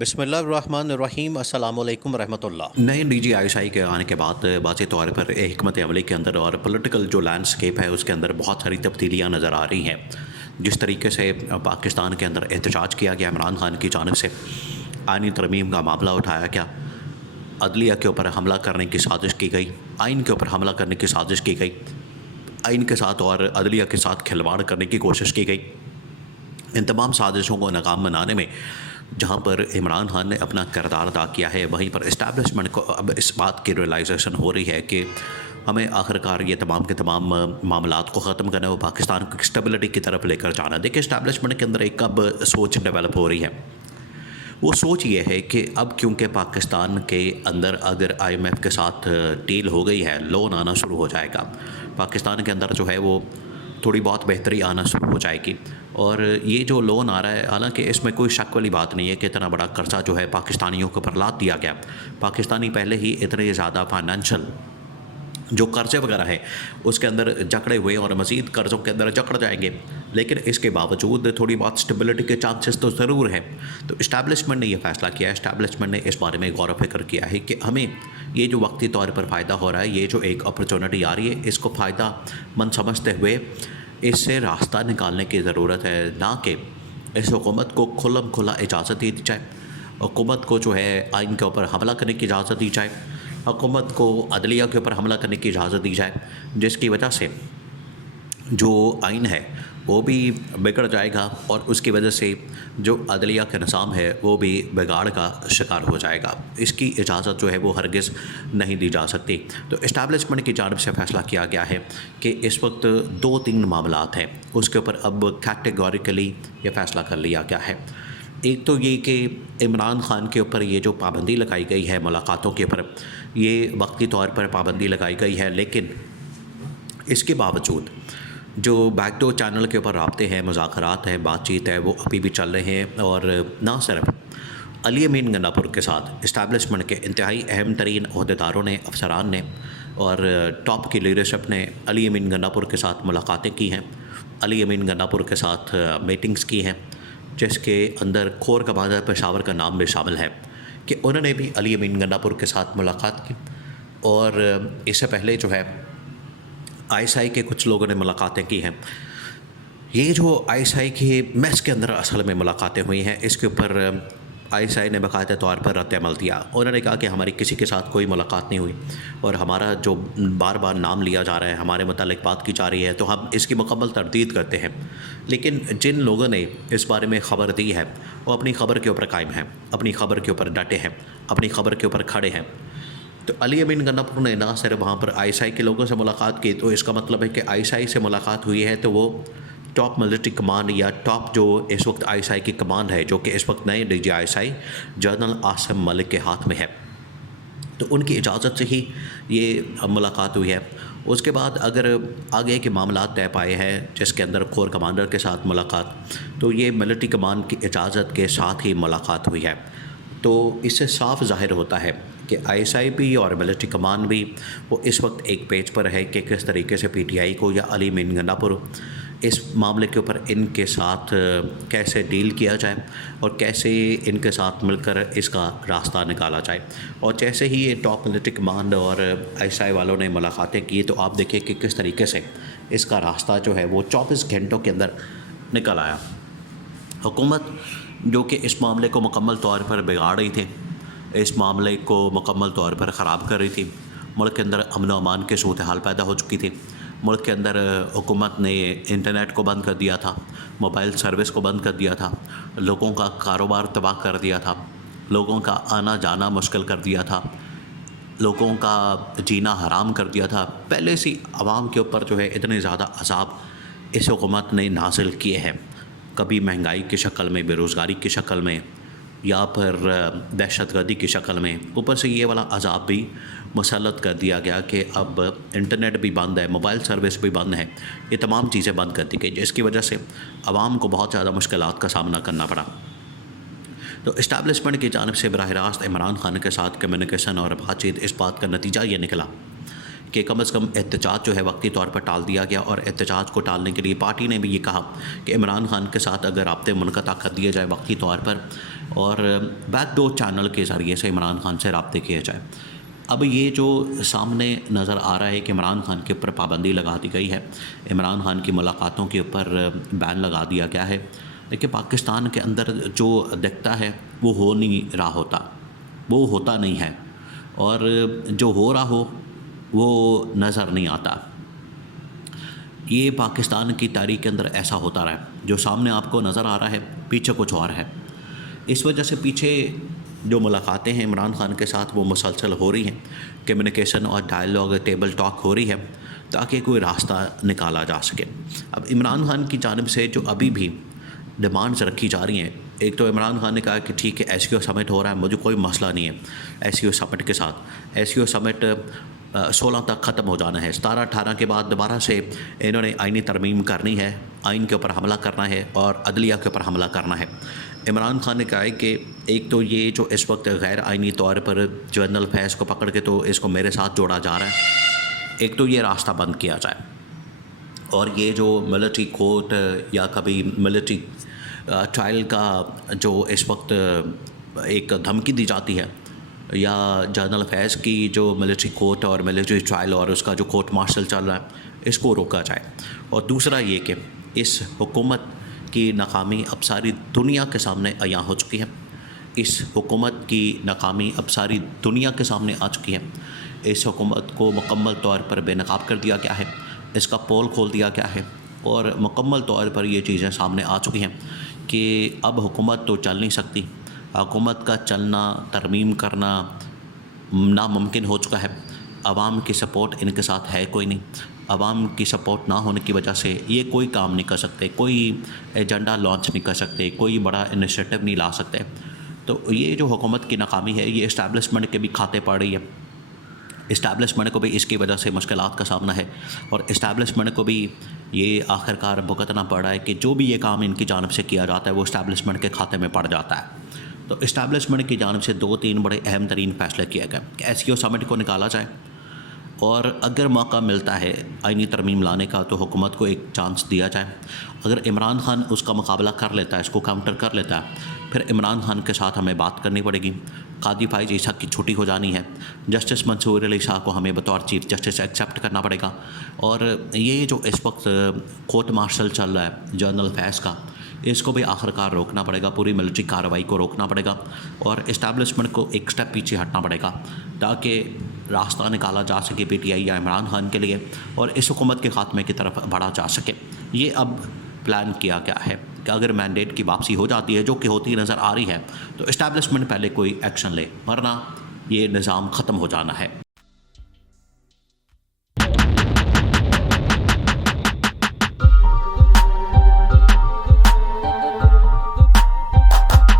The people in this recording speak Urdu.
بسم اللہ الرحمن الرحیم، السلام علیکم ورحمۃ اللہ۔ نئے ڈی جی آئی ایس آئی کے آنے کے بعد واضح طور پر حکمت عملی کے اندر اور پولیٹیکل جو لینڈسکیپ ہے اس کے اندر بہت ساری تبدیلیاں نظر آ رہی ہیں۔ جس طریقے سے پاکستان کے اندر احتجاج کیا گیا عمران خان کی جانب سے، آئینی ترمیم کا معاملہ اٹھایا گیا، عدلیہ کے اوپر حملہ کرنے کی سازش کی گئی، آئین کے اوپر حملہ کرنے کی سازش کی گئی، آئین کے ساتھ اور عدلیہ کے ساتھ کھلواڑ کرنے کی کوشش کی گئی۔ ان تمام سازشوں کو ناکام بنانے میں جہاں پر عمران خان نے اپنا کردار ادا کیا ہے، وہیں پر اسٹیبلشمنٹ کو اب اس بات کی ریئلائزیشن ہو رہی ہے کہ ہمیں آخرکار یہ تمام کے تمام معاملات کو ختم کرنا ہے، وہ پاکستان کو اسٹیبلٹی کی طرف لے کر جانا ہے۔ دیکھیں اسٹیبلشمنٹ کے اندر ایک اب سوچ ڈیولپ ہو رہی ہے۔ وہ سوچ یہ ہے کہ اب کیونکہ پاکستان کے اندر اگر آئی ایم ایف کے ساتھ ڈیل ہو گئی ہے، لون آنا شروع ہو جائے گا، پاکستان کے اندر جو ہے وہ تھوڑی بہت بہتری آنا شروع ہو جائے گی۔ اور یہ جو لون آ رہا ہے، حالانکہ اس میں کوئی شک والی بات نہیں ہے کہ اتنا بڑا قرضہ جو ہے پاکستانیوں کے اوپر لاد دیا گیا۔ پاکستانی پہلے ہی اتنے زیادہ فائنینشل جو قرضے وغیرہ ہیں اس کے اندر جکڑے ہوئے اور مزید قرضوں کے اندر جکڑ جائیں گے، لیکن اس کے باوجود تھوڑی بہت اسٹیبلٹی کے چانسز تو ضرور ہیں۔ تو اسٹیبلشمنٹ نے یہ فیصلہ کیا ہے، اسٹیبلشمنٹ نے اس بارے میں غور و فکر کیا ہے کہ ہمیں یہ جو وقتی طور پر فائدہ ہو رہا ہے، یہ جو ایک اپرچونٹی آ رہی ہے، اس کو فائدہ مند سمجھتے ہوئے اس سے راستہ نکالنے کی ضرورت ہے، نہ کہ اس حکومت کو کھلم کھلا اجازت دی جائے، حکومت کو جو ہے آئین کے اوپر حملہ کرنے کی اجازت دی جائے، حکومت کو عدلیہ کے اوپر حملہ کرنے کی اجازت دی جائے، جس کی وجہ سے جو آئین ہے وہ بھی بگڑ جائے گا اور اس کی وجہ سے جو عدلیہ کا نظام ہے وہ بھی بگاڑ کا شکار ہو جائے گا۔ اس کی اجازت جو ہے وہ ہرگز نہیں دی جا سکتی۔ تو اسٹیبلشمنٹ کی جانب سے فیصلہ کیا گیا ہے کہ اس وقت 2-3 معاملات ہیں، اس کے اوپر اب کیٹیگوریکلی یہ فیصلہ کر لیا گیا ہے۔ ایک تو یہ کہ عمران خان کے اوپر یہ جو پابندی لگائی گئی ہے ملاقاتوں کے اوپر، یہ وقتی طور پر پابندی لگائی گئی ہے، لیکن اس کے باوجود جو بیک ڈور چینل کے اوپر رابطے ہیں، مذاکرات ہیں، بات چیت ہے، وہ ابھی بھی چل رہے ہیں۔ اور نہ صرف علی امین گنڈا پور کے ساتھ اسٹیبلشمنٹ کے انتہائی اہم ترین عہدیداروں نے، افسران نے اور ٹاپ کی لیڈرشپ نے علی امین گنڈا پور کے ساتھ ملاقاتیں کی ہیں، علی امین گنڈا پور کے ساتھ میٹنگز کی ہیں، جس کے اندر کور کمانڈر پشاور کا نام بھی شامل ہے کہ انہوں نے بھی علی امین گنڈا پور کے ساتھ ملاقات کی۔ اور اس سے پہلے جو ہے آئی ایس آئی کے کچھ لوگوں نے ملاقاتیں کی ہیں۔ یہ جو آئی ایس آئی کی میس کے اندر اصل میں ملاقاتیں ہوئی ہیں، اس کے اوپر آئی ایس آئی نے باقاعدہ طور پر رد عمل دیا۔ انہوں نے کہا کہ ہماری کسی کے ساتھ کوئی ملاقات نہیں ہوئی اور ہمارا جو بار بار نام لیا جا رہا ہے، ہمارے متعلق بات کی جا رہی ہے، تو ہم اس کی مکمل تردید کرتے ہیں۔ لیکن جن لوگوں نے اس بارے میں خبر دی ہے وہ اپنی خبر کے اوپر قائم ہیں، اپنی خبر کے اوپر ڈٹے ہیں، اپنی خبر کے اوپر کھڑے ہیں۔ تو علی امین گنڈا پور نے نہ صرف وہاں پر آئی ایس آئی کے لوگوں سے ملاقات کی، تو اس کا مطلب ہے کہ آئی ایس آئی سے ملاقات ہوئی ہے تو وہ ٹاپ ملٹری کمانڈ یا ٹاپ جو اس وقت آئی ایس آئی کی کمانڈ ہے، جو کہ اس وقت نئے D G I S I general Asim Malik کے ہاتھ میں ہے، تو ان کی اجازت سے ہی یہ ملاقات ہوئی ہے۔ اس کے بعد اگر آگے کے معاملات طے پائے ہیں، جس کے اندر کور کمانڈر کے ساتھ ملاقات، تو یہ ملٹری کمانڈ کی اجازت کے ساتھ ہی ملاقات ہوئی ہے۔ تو اس سے صاف ظاہر ہوتا ہے کہ آئی ایس آئی بھی اور ملٹری کمان بھی وہ اس وقت ایک پیج پر ہے کہ کس طریقے سے پی ٹی آئی کو یا علی امین گنڈا پور اس معاملے کے اوپر ان کے ساتھ کیسے ڈیل کیا جائے اور کیسے ان کے ساتھ مل کر اس کا راستہ نکالا جائے۔ اور جیسے ہی یہ ٹاپ ملٹری کمانڈ اور آئی ایس آئی والوں نے ملاقاتیں کی، تو آپ دیکھیں کہ کس طریقے سے اس کا راستہ جو ہے وہ 24 گھنٹوں کے اندر نکل آیا۔ حکومت جو کہ اس معاملے کو مکمل طور پر بگاڑ رہی تھی، اس معاملے کو مکمل طور پر خراب کر رہی تھی، ملک کے اندر امن و امان کے صورتحال پیدا ہو چکی تھی، ملک کے اندر حکومت نے انٹرنیٹ کو بند کر دیا تھا، موبائل سروس کو بند کر دیا تھا، لوگوں کا کاروبار تباہ کر دیا تھا، لوگوں کا آنا جانا مشکل کر دیا تھا، لوگوں کا جینا حرام کر دیا تھا۔ پہلے سے عوام کے اوپر جو ہے اتنے زیادہ عذاب اس حکومت نے نازل کیے ہیں، کبھی مہنگائی کی شکل میں، بے روزگاری کی شکل میں، یا پھر دہشت گردی کی شکل میں، اوپر سے یہ والا عذاب بھی مسلط کر دیا گیا کہ اب انٹرنیٹ بھی بند ہے، موبائل سروس بھی بند ہے، یہ تمام چیزیں بند کر دی گئی، جس کی وجہ سے عوام کو بہت زیادہ مشکلات کا سامنا کرنا پڑا۔ تو اسٹیبلشمنٹ کی جانب سے براہ راست عمران خان کے ساتھ کمیونیکیشن اور بات چیت، اس بات کا نتیجہ یہ نکلا کہ کم از کم احتجاج جو ہے وقتی طور پر ٹال دیا گیا، اور احتجاج کو ٹالنے کے لیے پارٹی نے بھی یہ کہا کہ عمران خان کے ساتھ اگر رابطے منقطع کر دیے جائے وقتی طور پر، اور بیک ڈور چینل کے ذریعے سے عمران خان سے رابطے کیے جائے۔ اب یہ جو سامنے نظر آ رہا ہے کہ عمران خان کے اوپر پابندی لگا دی گئی ہے، عمران خان کی ملاقاتوں کے اوپر بین لگا دیا گیا ہے، لیکن پاکستان کے اندر جو دکھتا ہے وہ ہو نہیں رہا ہوتا، وہ ہوتا نہیں ہے، اور جو ہو رہا ہو وہ نظر نہیں آتا۔ یہ پاکستان کی تاریخ کے اندر ایسا ہوتا رہا ہے، جو سامنے آپ کو نظر آ رہا ہے پیچھے کچھ اور ہے۔ اس وجہ سے پیچھے جو ملاقاتیں ہیں عمران خان کے ساتھ وہ مسلسل ہو رہی ہیں، کمیونیکیشن اور ڈائیلاگ، ٹیبل ٹاک ہو رہی ہے تاکہ کوئی راستہ نکالا جا سکے۔ اب عمران خان کی جانب سے جو ابھی بھی ڈیمانڈز رکھی جا رہی ہیں، ایک تو عمران خان نے کہا کہ ٹھیک ہے ایس سی او سمٹ ہو رہا ہے، مجھے کوئی مسئلہ نہیں ہے ایس سی او سمٹ کے ساتھ۔ ایس سی او سمٹ 16 تک ختم ہو جانا ہے، 17-18 کے بعد دوبارہ سے انہوں نے آئینی ترمیم کرنی ہے، آئین کے اوپر حملہ کرنا ہے اور عدلیہ کے اوپر حملہ کرنا ہے۔ عمران خان نے کہا ہے کہ ایک تو یہ جو اس وقت غیر آئینی طور پر جنرل فیض کو پکڑ کے تو اس کو میرے ساتھ جوڑا جا رہا ہے، ایک تو یہ راستہ بند کیا جائے، اور یہ جو ملٹری کورٹ یا کبھی ملٹری ٹرائل کا جو اس وقت ایک دھمکی دی جاتی ہے، یا جنرل فیض کی جو ملٹری کورٹ اور ملٹری ٹرائل اور اس کا جو کورٹ مارشل چل رہا ہے، اس کو روکا جائے۔ اور دوسرا یہ کہ اس حکومت کی ناکامی اب ساری دنیا کے سامنے عیاں ہو چکی ہے، اس حکومت کی ناکامی اب ساری دنیا کے سامنے آ چکی ہے۔ اس حکومت کو مکمل طور پر بے نقاب کر دیا گیا ہے، اس کا پول کھول دیا گیا ہے، اور مکمل طور پر یہ چیزیں سامنے آ چکی ہیں کہ اب حکومت تو چل نہیں سکتی، حکومت کا چلنا، ترمیم کرنا ناممکن ہو چکا ہے۔ عوام کی سپورٹ ان کے ساتھ ہے کوئی نہیں، عوام کی سپورٹ نہ ہونے کی وجہ سے یہ کوئی کام نہیں کر سکتے، کوئی ایجنڈا لانچ نہیں کر سکتے، کوئی بڑا انیشیٹو نہیں لا سکتے۔ تو یہ جو حکومت کی ناکامی ہے یہ اسٹیبلشمنٹ کے بھی کھاتے پڑ رہی ہے، اسٹیبلشمنٹ کو بھی اس کی وجہ سے مشکلات کا سامنا ہے، اور اسٹیبلشمنٹ کو بھی یہ آخرکار بھگتنا پڑ رہا ہے کہ جو بھی یہ کام ان کی جانب سے کیا جاتا ہے وہ اسٹیبلشمنٹ کے کھاتے میں پڑ جاتا ہے۔ تو اسٹیبلشمنٹ کی جانب سے 2-3 بڑے اہم ترین فیصلے کیے گئے کہ ایس سی او سمٹ کو نکالا جائے، اور اگر موقع ملتا ہے آئینی ترمیم لانے کا تو حکومت کو ایک چانس دیا جائے۔ اگر عمران خان اس کا مقابلہ کر لیتا ہے، اس کو کاؤنٹر کر لیتا ہے، پھر عمران خان کے ساتھ ہمیں بات کرنی پڑے گی، قاضی فائز عیسیٰ کی چھٹی ہو جانی ہے، جسٹس منصور علی شاہ کو ہمیں بطور چیف جسٹس ایکسیپٹ کرنا پڑے گا، اور یہ جو اس وقت کورٹ مارشل چل رہا ہے جنرل فیض کا، اس کو بھی آخرکار روکنا پڑے گا، پوری ملٹری کارروائی کو روکنا پڑے گا، اور اسٹیبلشمنٹ کو ایک سٹیپ پیچھے ہٹنا پڑے گا تاکہ راستہ نکالا جا سکے پی ٹی آئی یا عمران خان کے لیے، اور اس حکومت کے خاتمے کی طرف بڑھا جا سکے۔ یہ اب پلان کیا گیا ہے کہ اگر مینڈیٹ کی واپسی ہو جاتی ہے، جو کہ ہوتی نظر آ رہی ہے، تو اسٹیبلشمنٹ پہلے کوئی ایکشن لے، ورنہ یہ نظام ختم ہو جانا ہے۔